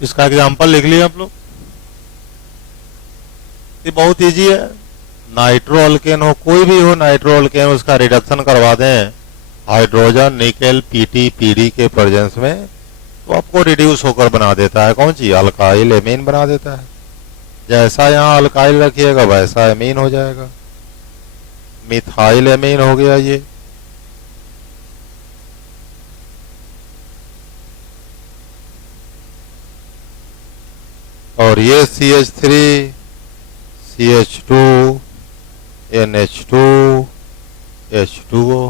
इसका एग्जाम्पल लिख लिया आप लोग। ये बहुत इजी है। नाइट्रो अल्केन हो, कोई भी हो नाइट्रो अल्केन, उसका रिडक्शन करवा दें हाइड्रोजन निकेल पीटी पीडी के प्रेजेंस में, तो आपको रिड्यूस होकर बना देता है कौन सी, अल्काइल एमीन बना देता है। जैसा यहाँ अल्काइल रखिएगा वैसा एमीन हो जाएगा। मिथाइल एमीन हो गया ये। और ये CH3 CH2 NH2 H2O।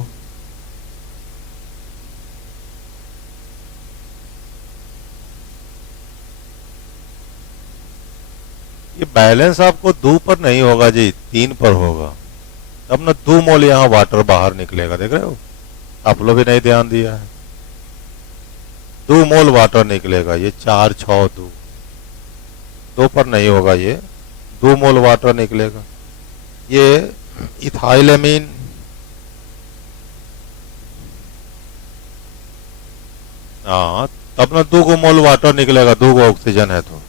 ये बैलेंस आपको 2 पर नहीं होगा जी, 3 पर होगा, तब ना 2 मोल यहाँ वाटर बाहर निकलेगा। देख रहे हो, आप लोग भी नहीं ध्यान दिया है। 2 मोल वाटर निकलेगा, ये 4 6 2 पर नहीं होगा, ये 2 मोल वाटर निकलेगा। ये इथाइलेमीन, हाँ तब ना 2 मोल वाटर निकलेगा, 2 ऑक्सीजन है तो।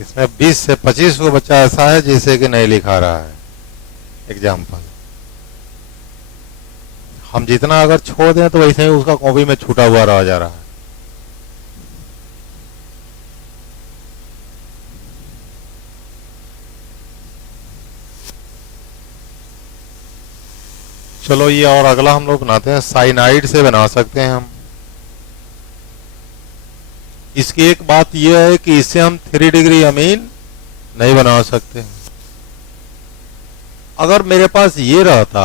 इसमें 20 से 25 को बच्चा ऐसा है जिसे कि नहीं लिखा रहा है एग्जाम्पल। हम जितना अगर छोड़ दें तो वैसे ही उसका कॉपी में छूटा हुआ रह जा रहा है। चलो ये और अगला हम लोग बनाते हैं। साइनाइड से बना सकते हैं हम। इसकी एक बात यह है कि इससे हम 3 डिग्री अमीन नहीं बना सकते। अगर मेरे पास ये रहता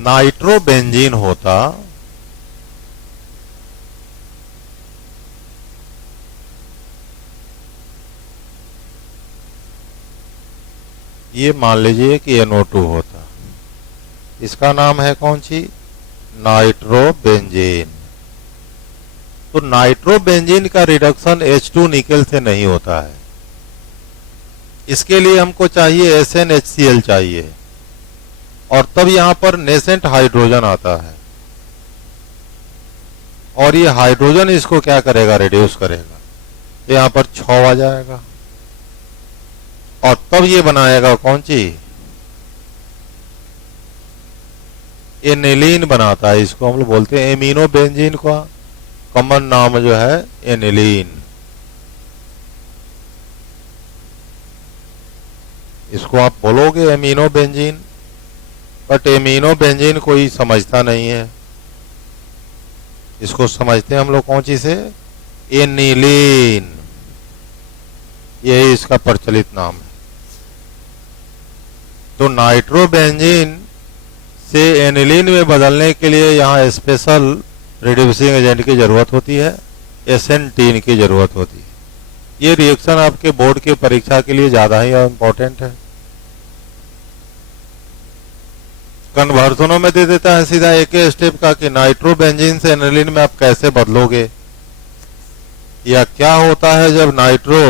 नाइट्रोबेंजीन होता, ये मान लीजिए कि NO2 होता, इसका नाम है कौन सी, नाइट्रोबेंजीन। तो नाइट्रोबेंजीन का रिडक्शन H2 निकेल से नहीं होता है। इसके लिए हमको चाहिए SnHCl चाहिए, और तब यहां पर नेसेंट हाइड्रोजन आता है, और ये हाइड्रोजन इसको क्या करेगा, रिड्यूस करेगा। तो यहां पर 6 आ जाएगा, और तब ये बनाएगा कौन सी, एनिलीन बनाता है। इसको हम लोग बोलते हैं एमिनो बेंजीन का कॉमन नाम जो है एनिलीन। इसको आप बोलोगे amino benzene, but amino benzene कोई समझता नहीं है। इसको समझते हैं हम लोग कौन सी से, एनिलीन। यही इसका प्रचलित नाम है। तो नाइट्रोबेंजीन से एनिलीन में बदलने के लिए यहाँ स्पेशल रिड्यूसिंग एजेंट की जरूरत होती है, SN3 की जरूरत होती है। ये रिएक्शन आपके बोर्ड की परीक्षा के लिए ज्यादा ही इंपॉर्टेंट है। कन्वर्सनों में दे देता है सीधा एक ही स्टेप का कि नाइट्रोबेंजीन से एनिलीन में आप कैसे बदलोगे, या क्या होता है जब नाइट्रो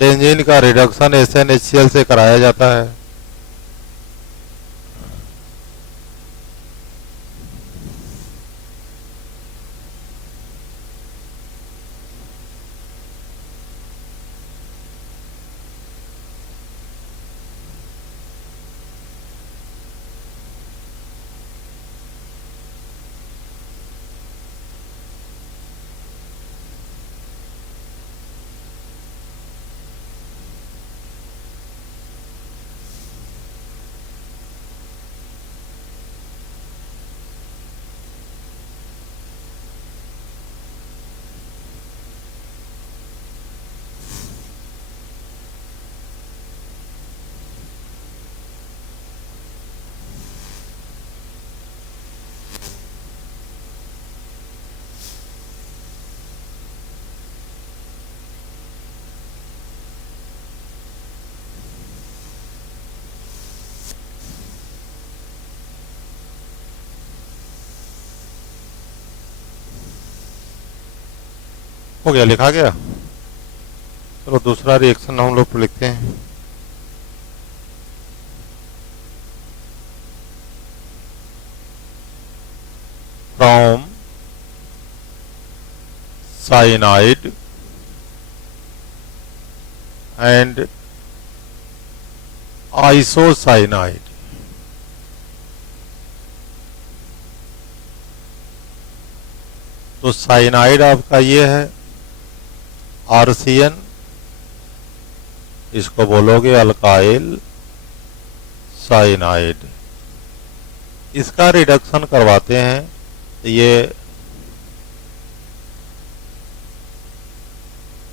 बेंजीन का रिडक्शन SnHCl से कराया जाता है। हो गया, लिखा गया। चलो दूसरा रिएक्शन हम लोग लिखते हैं। From cyanide and isocyanide. तो साइनाइड आपका ये है RCN, इसको बोलोगे अल्काइल साइनाइड। इसका रिडक्शन करवाते हैं, ये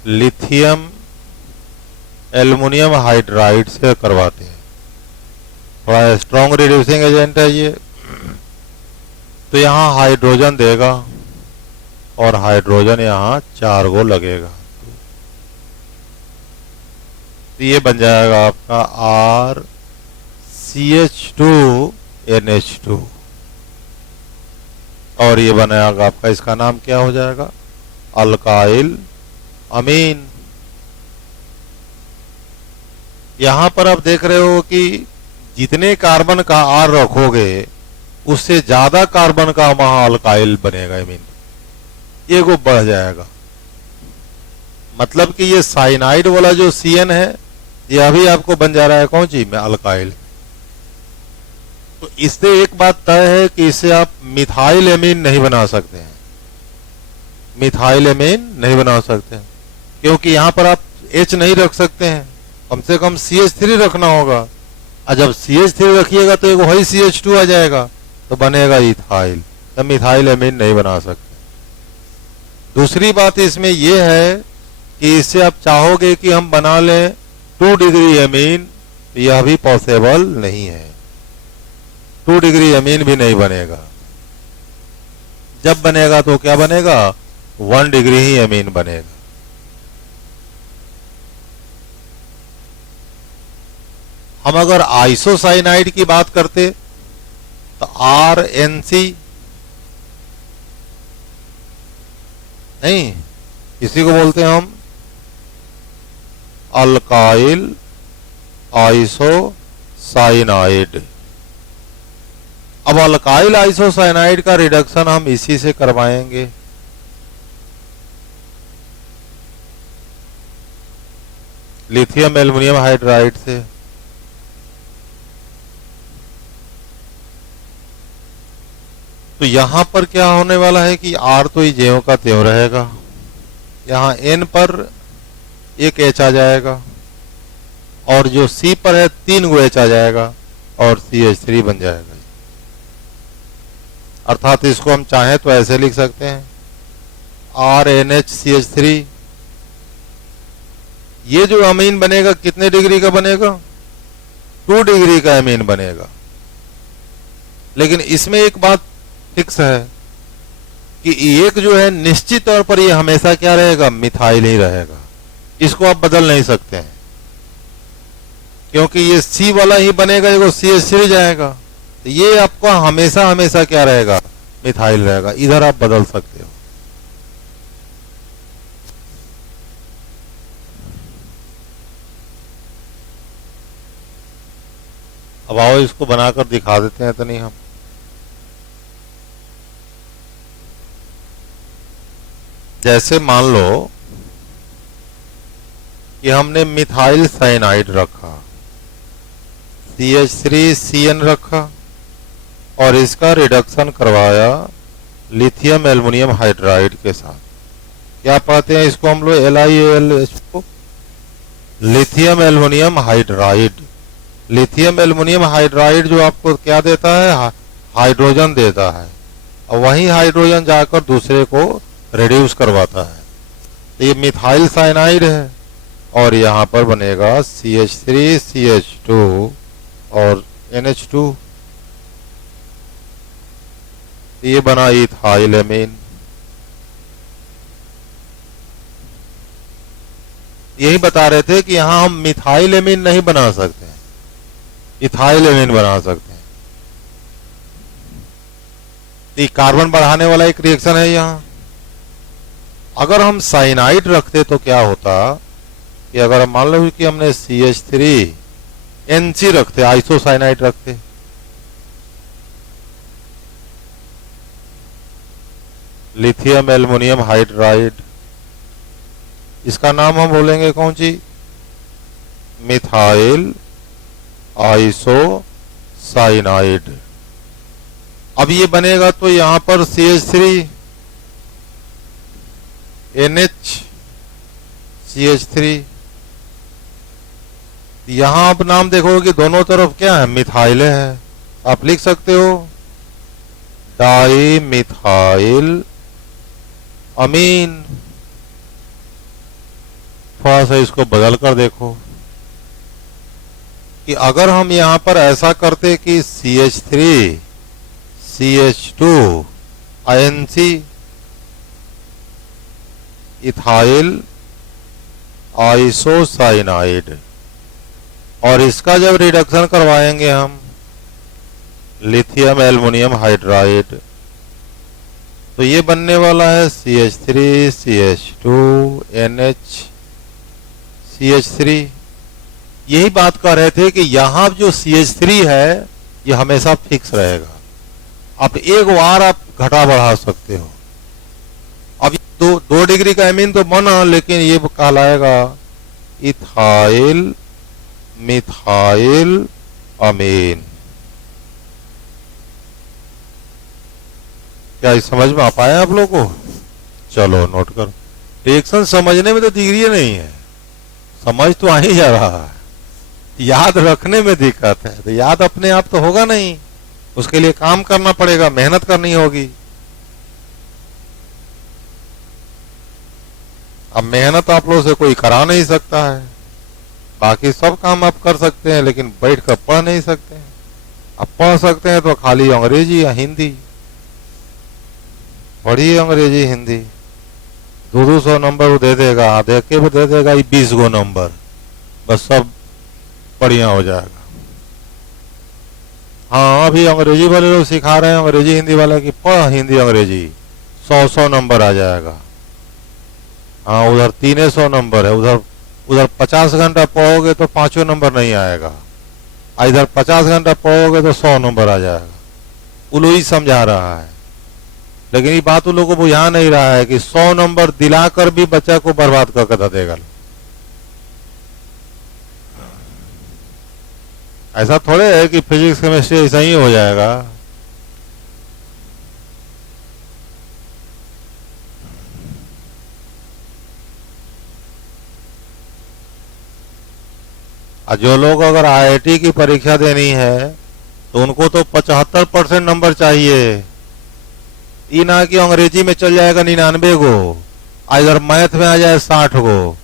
लिथियम एल्युमिनियम हाइड्राइड से करवाते हैं। थोड़ा स्ट्रॉन्ग रिड्यूसिंग एजेंट है ये। तो यहाँ हाइड्रोजन देगा और हाइड्रोजन यहाँ 4 गो लगेगा। तो ये बन जाएगा आपका RCH2NH2 और ये बनेगा आपका, इसका नाम क्या हो जाएगा, अल्काइल अमीन। यहां पर आप देख रहे हो कि जितने कार्बन का R रखोगे उससे ज्यादा कार्बन का वहां अल्काइल बनेगा, अमीन ये को बढ़ जाएगा। मतलब कि ये साइनाइड वाला जो CN है ये अभी आपको बन जा रहा है कौन सी में, अल्काइल। तो इससे एक बात तय है कि इससे आप मिथाइल एमीन नहीं बना सकते हैं, मिथाइल एमीन नहीं बना सकते हैं, क्योंकि यहां पर आप H नहीं रख सकते हैं, कम से कम CH3 रखना होगा। और जब CH3 रखिएगा तो एक वही CH2 आ जाएगा, तो बनेगा इथाइल। तो मिथाइल एमीन नहीं बना सकते। दूसरी बात इसमें यह है कि इससे आप चाहोगे कि हम बना लें 2 डिग्री एमीन, यह भी पॉसिबल नहीं है। 2 डिग्री एमीन भी नहीं बनेगा। जब बनेगा तो क्या बनेगा, 1 डिग्री ही एमीन बनेगा। हम अगर आइसोसाइनाइड की बात करते तो RNC नहीं, इसी को बोलते हैं हम अल्काइल आइसोसाइनाइड। अब अल्काइल आइसोसाइनाइड का रिडक्शन हम इसी से करवाएंगे। लिथियम एल्युमिनियम हाइड्राइड से। तो यहां पर क्या होने वाला है कि R तो ज्यों का त्यों रहेगा, यहां N पर एक H आ जाएगा और जो C पर है 3 गो H आ जाएगा और CH3 बन जाएगा। अर्थात इसको हम चाहें तो ऐसे लिख सकते हैं RNHCH3। ये जो अमीन बनेगा कितने डिग्री का बनेगा, 2 डिग्री का अमीन बनेगा। लेकिन इसमें एक बात फिक्स है कि एक जो है निश्चित तौर पर ये हमेशा क्या रहेगा, मिथाइल ही रहेगा। इसको आप बदल नहीं सकते हैं, क्योंकि ये C वाला ही बनेगा, ये CH3 जाएगा। तो ये आपका हमेशा हमेशा क्या रहेगा, मिथाइल रहेगा। इधर आप बदल सकते हो। अब आओ इसको बनाकर दिखा देते हैं। तो नहीं, हम जैसे मान लो कि हमने मिथाइल साइनाइड रखा, CH3CN रखा और इसका रिडक्शन करवाया लिथियम एल्युमिनियम हाइड्राइड के साथ। क्या पाते हैं इसको हम लोग, LiAlH, lithium aluminium hydride. Lithium aluminium hydride जो आपको क्या देता है, हाइड्रोजन देता है, और वही हाइड्रोजन जाकर दूसरे को रिड्यूस करवाता है। तो ये मिथाइल साइनाइड है और यहां पर बनेगा CH3CH2 और NH2। ये बना इथाइल एमीन। यही बता रहे थे कि यहां हम मिथाइल एमीन नहीं बना सकते हैं, इथाइल एमीन बना सकते हैं। ये कार्बन बढ़ाने वाला एक रिएक्शन है यहाँ। अगर हम साइनाइड रखते तो क्या होता कि अगर हम मान लो कि हमने CH3 NC रखते, आइसोसाइनाइड रखते, लिथियम एल्युमिनियम हाइड्राइड, इसका नाम हम बोलेंगे कौन सी, मिथाइल आइसोसाइनाइड। अब ये बनेगा तो यहां पर CH3NH, यहां आप नाम देखोगे कि दोनों तरफ क्या है, मिथाइल है। आप लिख सकते हो डाई मिथाइल अमीन। थोड़ा सा इसको बदल कर देखो कि अगर हम यहां पर ऐसा करते कि CH3CH2INC, इथाइल आइसोसाइनाइड, और इसका जब रिडक्शन करवाएंगे हम लिथियम एल्युमिनियम हाइड्राइड, तो ये बनने वाला है CH3CH2NH, यही बात कर रहे थे कि यहां जो CH3 है ये हमेशा फिक्स रहेगा। अब एक बार आप घटा बढ़ा सकते हो। अब 2 डिग्री का एमीन तो बना, लेकिन ये कहलाएगा इथाइल मिथाइल अमीन। क्या इस समझ में आ पाया आप लोगों को? चलो नोट करो। रिएक्शन समझने में तो डिग्री नहीं है, समझ तो आ ही जा रहा है, याद रखने में दिक्कत है। तो याद अपने आप तो होगा नहीं, उसके लिए काम करना पड़ेगा, मेहनत करनी होगी। अब मेहनत आप लोगों से कोई करा नहीं सकता है, बाकी सब काम आप कर सकते हैं, लेकिन बैठ कर पढ़ नहीं सकते हैं। अब पढ़ सकते हैं तो खाली अंग्रेजी या हिंदी पढ़िए, अंग्रेजी हिंदी 200 नंबर वो दे देगा, देख के भी दे देगा 20 गो नंबर, बस सब बढ़िया हो जाएगा। हाँ, अभी अंग्रेजी वाले लोग सिखा रहे हैं, अंग्रेजी हिंदी वाले की पढ़ हिंदी अंग्रेजी 100 नंबर आ जाएगा। हाँ, उधर 300 नंबर है, उधर 50 घंटा पढ़ोगे तो 5 नंबर नहीं आएगा, इधर 50 घंटा पढ़ोगे तो 100 नंबर आ जाएगा। वो लोग ही समझा रहा है, लेकिन ये बात उन लोगों को बुझा नहीं रहा है कि 100 नंबर दिलाकर भी बच्चा को बर्बाद कर देगा। ऐसा थोड़े है कि फिजिक्स केमिस्ट्री ऐसा ही हो जाएगा। जो लोग अगर IIT की परीक्षा देनी है तो उनको तो 75% नंबर चाहिए, ये ना कि अंग्रेजी में चल जाएगा 99 गो, इधर मैथ में आ जाए 60 गो,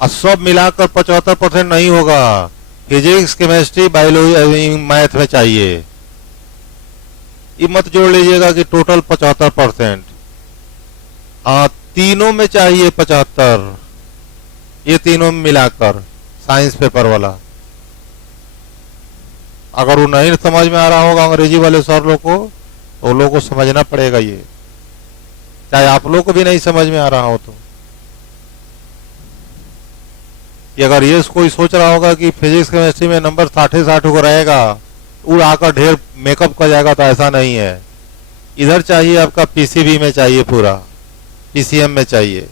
और सब मिलाकर 75% नहीं होगा। फिजिक्स केमिस्ट्री बायोलॉजी मैथ में चाहिए, ये मत जोड़ लीजिएगा कि टोटल 75%। हाँ, तीनों में चाहिए 75, ये तीनों में मिलाकर साइंस पेपर वाला। अगर वो नहीं समझ में आ रहा होगा अंग्रेजी वाले सर लोग को, तो लोगों को समझना पड़ेगा ये, चाहे आप लोग को भी नहीं समझ में आ रहा हो तो। कि अगर ये कोई सोच रहा होगा कि फिजिक्स केमिस्ट्री में नंबर 60 को रहेगा, उड़ आकर ढेर मेकअप कर जाएगा, तो ऐसा नहीं है। इधर चाहिए आपका PCB में चाहिए, पूरा PCM में चाहिए।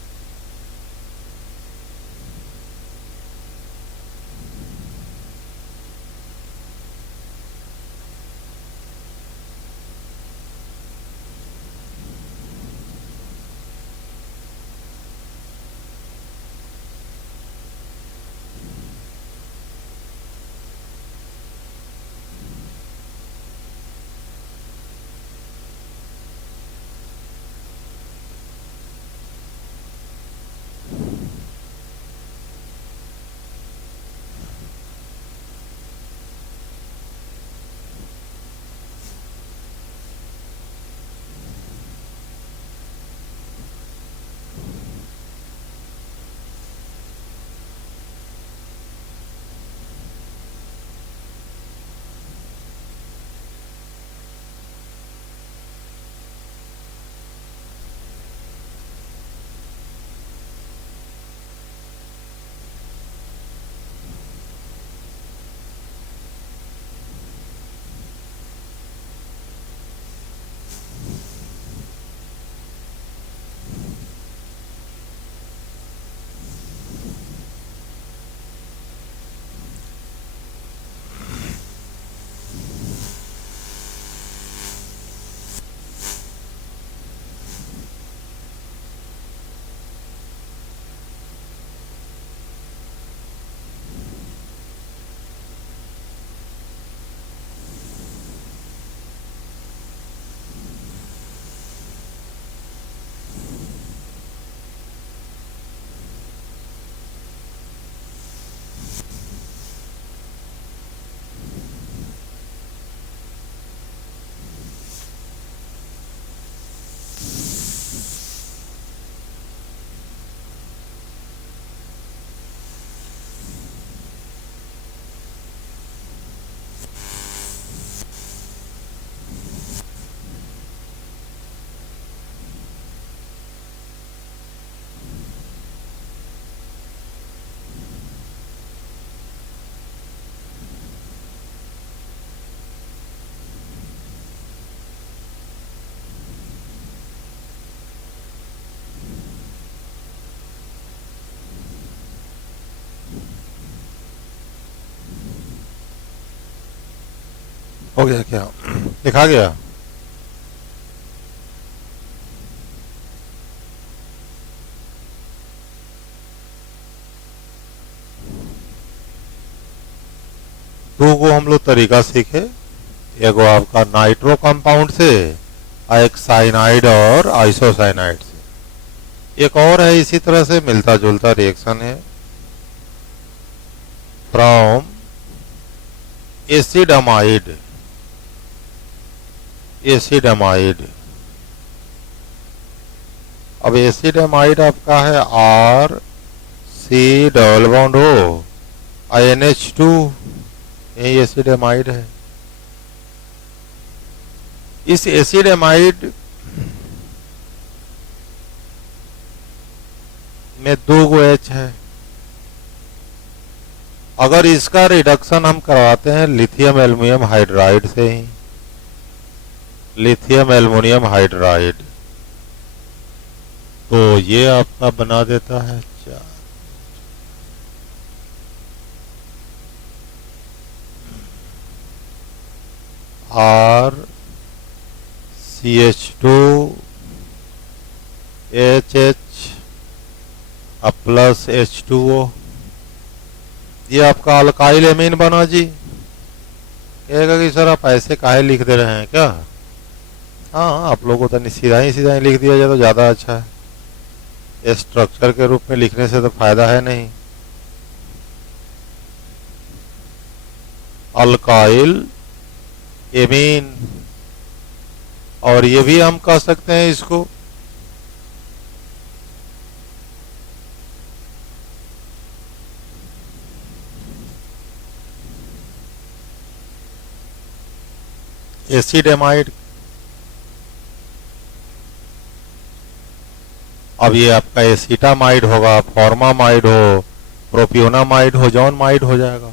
हो गया क्या? लिखा गया? दो को हम लोग तरीका सीखे। एगो आपका नाइट्रो कंपाउंड से, एक साइनाइड और आइसोसाइनाइड से। एक और है इसी तरह से मिलता जुलता रिएक्शन है, फ्रॉम एसिडमाइड। एसिडमाइड, अब एसिडमाइड आपका है R C double bond O INH2, यही एसिडमाइड है। इस एसिडमाइड में 2 गो H है। अगर इसका रिडक्शन हम करवाते हैं लिथियम एल्युमिनियम हाइड्राइड से ही, लिथियम एल्युमिनियम हाइड्राइड, तो ये आपका बना देता है 4। RCH2 HH प्लस H2O, ये आपका अल्काइल एमीन बना जी। कहेगा कि सर आप ऐसे काहे लिख दे रहे हैं क्या? हाँ, आप लोगों को तो सीधा ही लिख दिया जाए तो ज़्यादा अच्छा है। स्ट्रक्चर के रूप में लिखने से तो फायदा है नहीं। अल्काइल एमीन, और ये भी हम कह सकते हैं इसको एसिडमाइड। अब ये आपका एसिटामाइड होगा, फॉर्मामाइड हो, प्रोपियोनामाइड हो, जॉनमाइड हो जाएगा।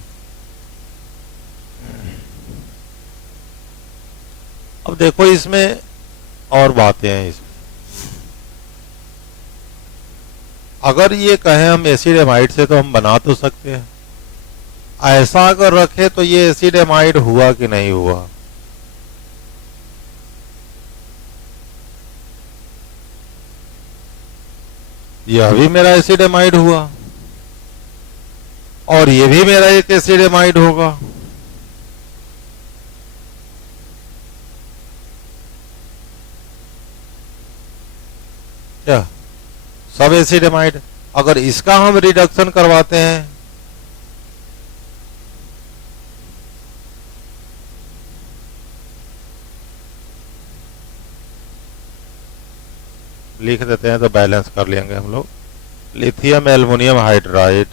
अब देखो इसमें और बातें हैं इसमें। अगर ये कहें हम एसिडमाइड से तो हम बना तो सकते हैं, ऐसा अगर रखे तो ये एसिडमाइड हुआ कि नहीं हुआ? यह भी मेरा एसिडमाइड हुआ और ये भी मेरा एक एसिडमाइड होगा। क्या सब एसिडमाइड? अगर इसका हम रिडक्शन करवाते हैं लिख देते हैं तो बैलेंस कर लेंगे हम लोग, लिथियम एल्युमिनियम हाइड्राइड,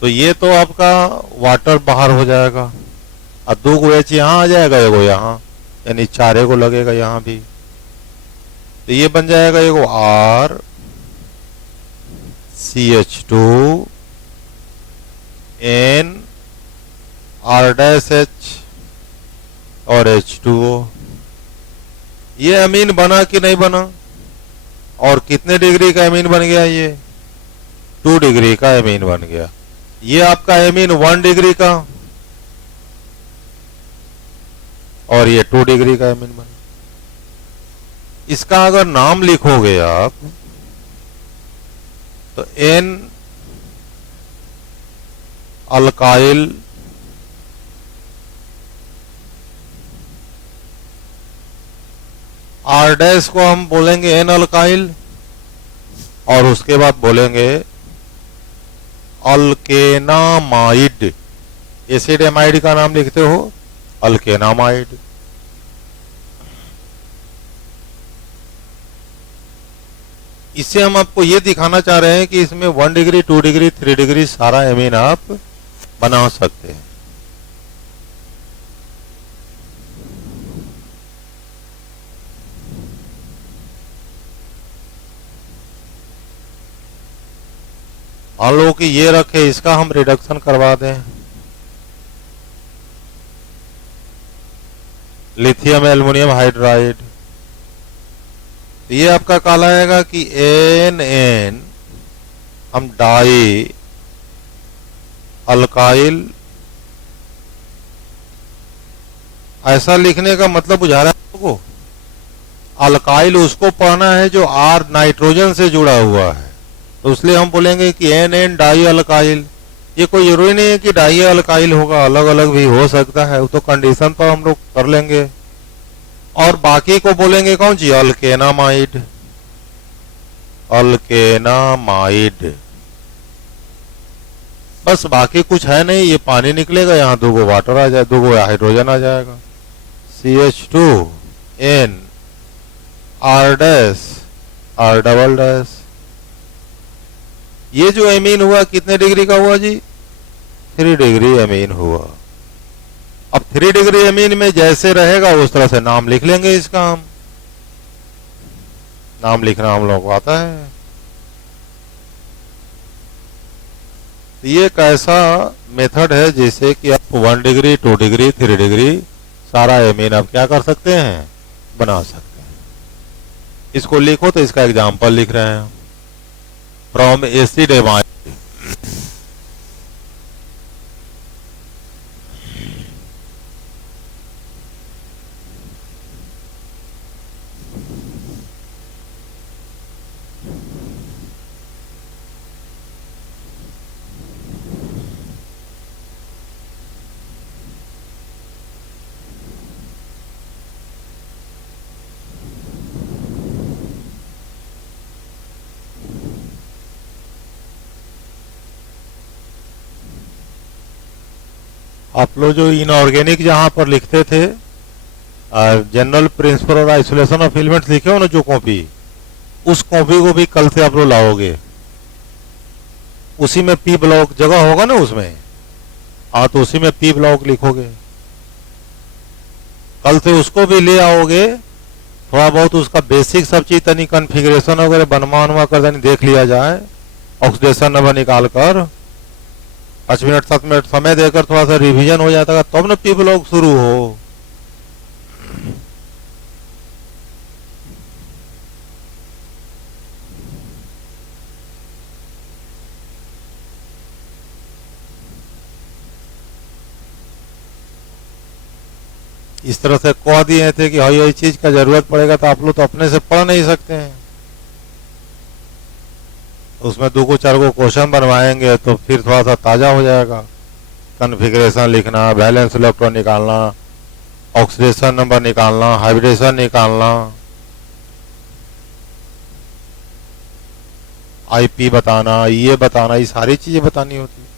तो ये तो आपका वाटर बाहर हो जाएगा और 2 गो H यहाँ आ जाएगा, एगो यहाँ, यानी 4 को लगेगा यहाँ भी, तो ये बन जाएगा एगो R CH2 N R-H और H2O। ये अमीन बना कि नहीं बना? और कितने डिग्री का अमीन बन गया? ये 2 डिग्री का अमीन बन गया। ये आपका अमीन 1 डिग्री का और ये 2 डिग्री का अमीन बन। इसका अगर नाम लिखोगे आप तो N अल्काइल R- को हम बोलेंगे N अल्काइल और उसके बाद बोलेंगे अल्केनामाइड। एसिडमाइड का नाम लिखते हो अल्केनामाइड। इससे हम आपको ये दिखाना चाह रहे हैं कि इसमें 1 डिग्री 2 डिग्री 3 डिग्री सारा एमीन आप बना सकते हैं। मान लो कि ये रखे, इसका हम रिडक्शन करवा दें, लिथियम एल्युमिनियम हाइड्राइड, ये आपका कहलाएगा कि NN हम डाई अल्काइल ऐसा लिखने का मतलब बुझा रहा है आपको। अल्काइल उसको पढ़ना है जो आर नाइट्रोजन से जुड़ा हुआ है, तो इसलिए हम बोलेंगे कि एन एन डाई अल्काइल। ये कोई जरूरी नहीं है कि डाई अल्काइल होगा, अलग अलग भी हो सकता है, वो तो कंडीशन तो हम लोग कर लेंगे। और बाकी को बोलेंगे कौन सी, अल्केनामाइड। अल्केनामाइड, बस बाकी कुछ है नहीं। ये पानी निकलेगा, यहाँ दो गो वाटर आ जाए, दो गो हाइड्रोजन आ जाएगा। CH2N R dash R double dash. ये जो एमीन हुआ कितने डिग्री का हुआ जी, 3 डिग्री एमीन हुआ। अब 3 डिग्री एमीन में जैसे रहेगा उस तरह से नाम लिख लेंगे इसका हम। नाम लिखना हम लोगों को आता है। ये एक ऐसा मेथड है जिससे कि आप 1 डिग्री 2 डिग्री 3 डिग्री सारा एमीन आप क्या कर सकते हैं, बना सकते हैं। इसको लिखो तो इसका एग्जांपल लिख रहे हैं, फ्रॉम एसिड एमाइड। आप लोग जो इनऑर्गेनिक जहां पर लिखते थे, जनरल प्रिंसिपल और आइसोलेशन ऑफ एलिमेंट्स लिखे हो ना जो कॉपी, उस कॉपी को भी कल से आप लोग लाओगे। उसी में पी ब्लॉक जगह होगा ना उसमें, हाँ तो उसी में पी ब्लॉक लिखोगे। कल से उसको भी ले आओगे, थोड़ा बहुत उसका बेसिक सब चीज तनी कन्फिग्रेशन वगैरह बनवा बनवा कर तनी देख लिया जाए, ऑक्सीडेशन नंबर निकाल कर 5 मिनट 7 मिनट समय देकर थोड़ा सा रिवीजन हो जाता है, तब ना पी ब्लॉक शुरू हो। इस तरह से कह दिए थे कि हाँ ये चीज का जरूरत पड़ेगा, तो आप लोग तो अपने से पढ़ नहीं सकते हैं। उसमें 2 को 4 को क्वेश्चन बनवाएंगे तो फिर थोड़ा सा ताजा हो जाएगा। कन्फिग्रेशन लिखना, वैलेंस इलेक्ट्रॉन निकालना, ऑक्सीडेशन नंबर निकालना, हाइब्रिडेशन निकालना, आईपी बताना, ये बताना, ये सारी चीजें बतानी होती है।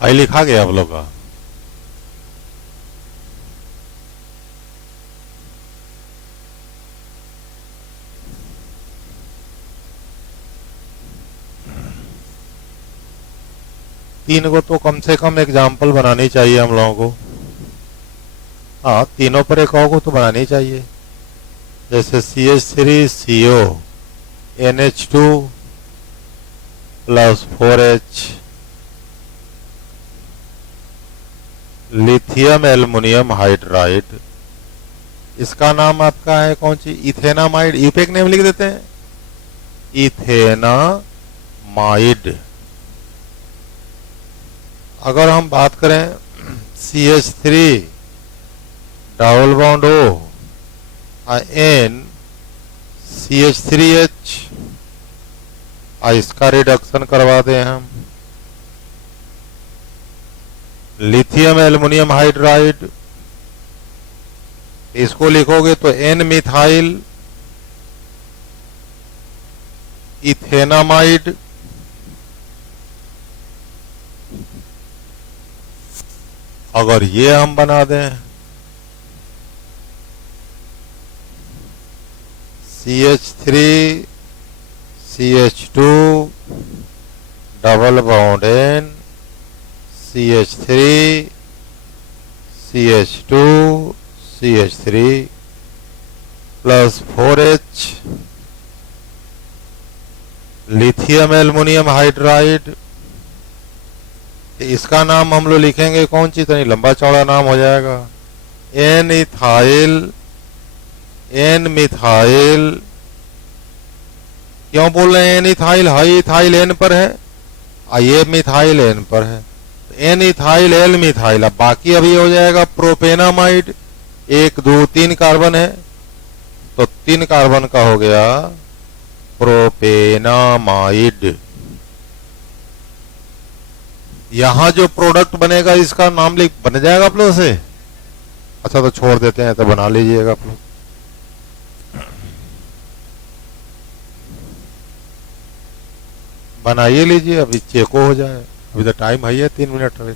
आई लिखा गया आप लोग का। तीन को तो कम से कम एग्जाम्पल बनानी चाहिए हम लोगों को। हाँ, तीनों पर एक को तो बनानी चाहिए। जैसे CH3CO NH2 plus 4H, lithium aluminium hydride, इसका नाम आपका है कौन सी, इथेनामाइड। यूपेक नेम लिख देते हैं, इथेनामाइड। अगर हम बात करें CH3 double bond O N CH3H, इसका रिडक्शन करवा दें हम। लिथियम एल्युमिनियम हाइड्राइड, इसको लिखोगे तो एन मिथाइल इथेनामाइड, अगर ये हम बना दें CH3 CH2 double bond N CH3 CH2 CH3 plus 4H lithium aluminium hydride. इसका नाम हम लोग लिखेंगे कौन सी, इतनी लंबा चौड़ा नाम हो जाएगा। एन मिथाइल, क्यों बोल रहे हैं एन इथाइल, हाई इथाइल एन पर है और ये मिथाइल एन पर है, एन इथाइल एल मिथाइल। अब बाकी अभी हो जाएगा प्रोपेनामाइड, 1 2 3 कार्बन है तो 3 कार्बन का हो गया प्रोपेनामाइड। यहां जो प्रोडक्ट बनेगा इसका नाम लिख बन जाएगा आप लोग से। अच्छा तो छोड़ देते हैं, तो बना लीजिएगा आप लोग। बनाइए लीजिए, अभी चेको हो जाए, अभी तो टाइम है 3 मिनट अभी।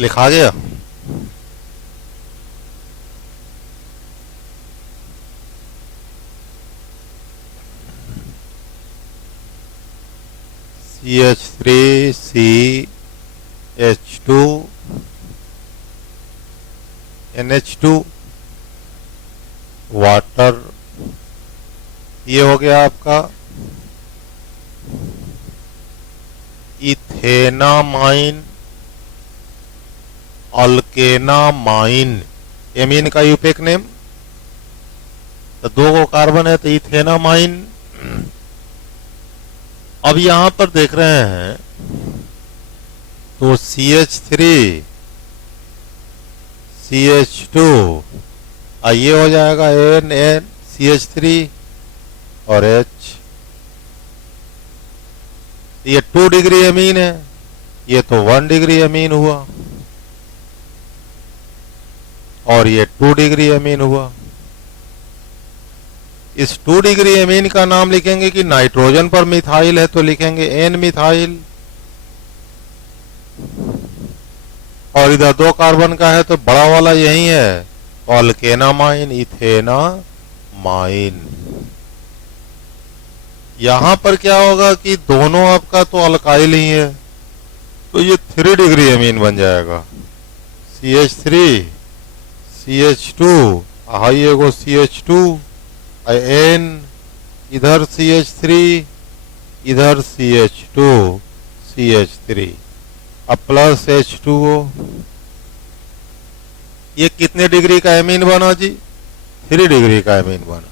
लिखा गया। CH3CH2 NH2 वाटर, ये हो गया आपका इथेनामाइन अल्केनामाइन, एमीन का यूपेक नेम। तो 2 कार्बन है तो इथेनामाइन। अब यहां पर देख रहे हैं तो CH3 CH2 ये हो जाएगा NN CH3 और H। ये 2 डिग्री अमीन है, ये तो 1 डिग्री अमीन हुआ और ये 2 डिग्री अमीन हुआ। इस 2 डिग्री अमीन का नाम लिखेंगे कि नाइट्रोजन पर मिथाइल है तो लिखेंगे N मिथाइल, और इधर 2 कार्बन का है तो बड़ा वाला यही है तो अल्केनामाइन इथेनामाइन। यहां पर क्या होगा कि दोनों आपका तो अल्काइल ही है तो ये 3 डिग्री अमीन बन जाएगा। CH3 CH2 हाई एगो CH2 N, इधर CH3 इधर CH2 CH3 अब प्लस H2O। ये कितने डिग्री का एमीन बना जी? 3 डिग्री का एमीन बना।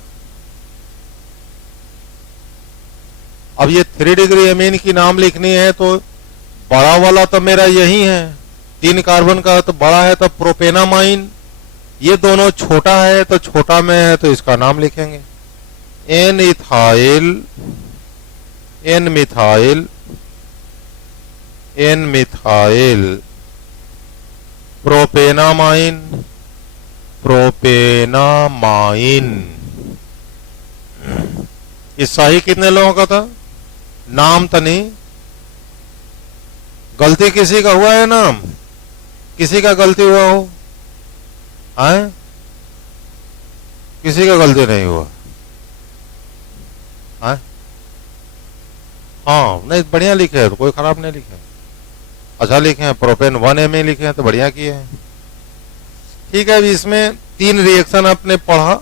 अब ये 3 डिग्री एमीन की नाम लिखनी है तो बड़ा वाला तो मेरा यही है, 3 कार्बन का तो बड़ा है तो प्रोपेनामाइन। ये दोनों छोटा है तो छोटा में है तो इसका नाम लिखेंगे N ethyl N methyl N methyl propanamine propanamine. इस सही कितने लोगों का था? नाम तो नहीं, गलती किसी का हुआ है नाम? किसी का गलती हुआ हो? आए? किसी का गलती नहीं हुआ? आए? हाँ नहीं, बढ़िया लिखे है तो कोई खराब नहीं लिखे, अच्छा लिखे हैं। प्रोपेन 1 में लिखे हैं तो बढ़िया किए हैं। ठीक है, अभी इसमें 3 रिएक्शन आपने पढ़ा।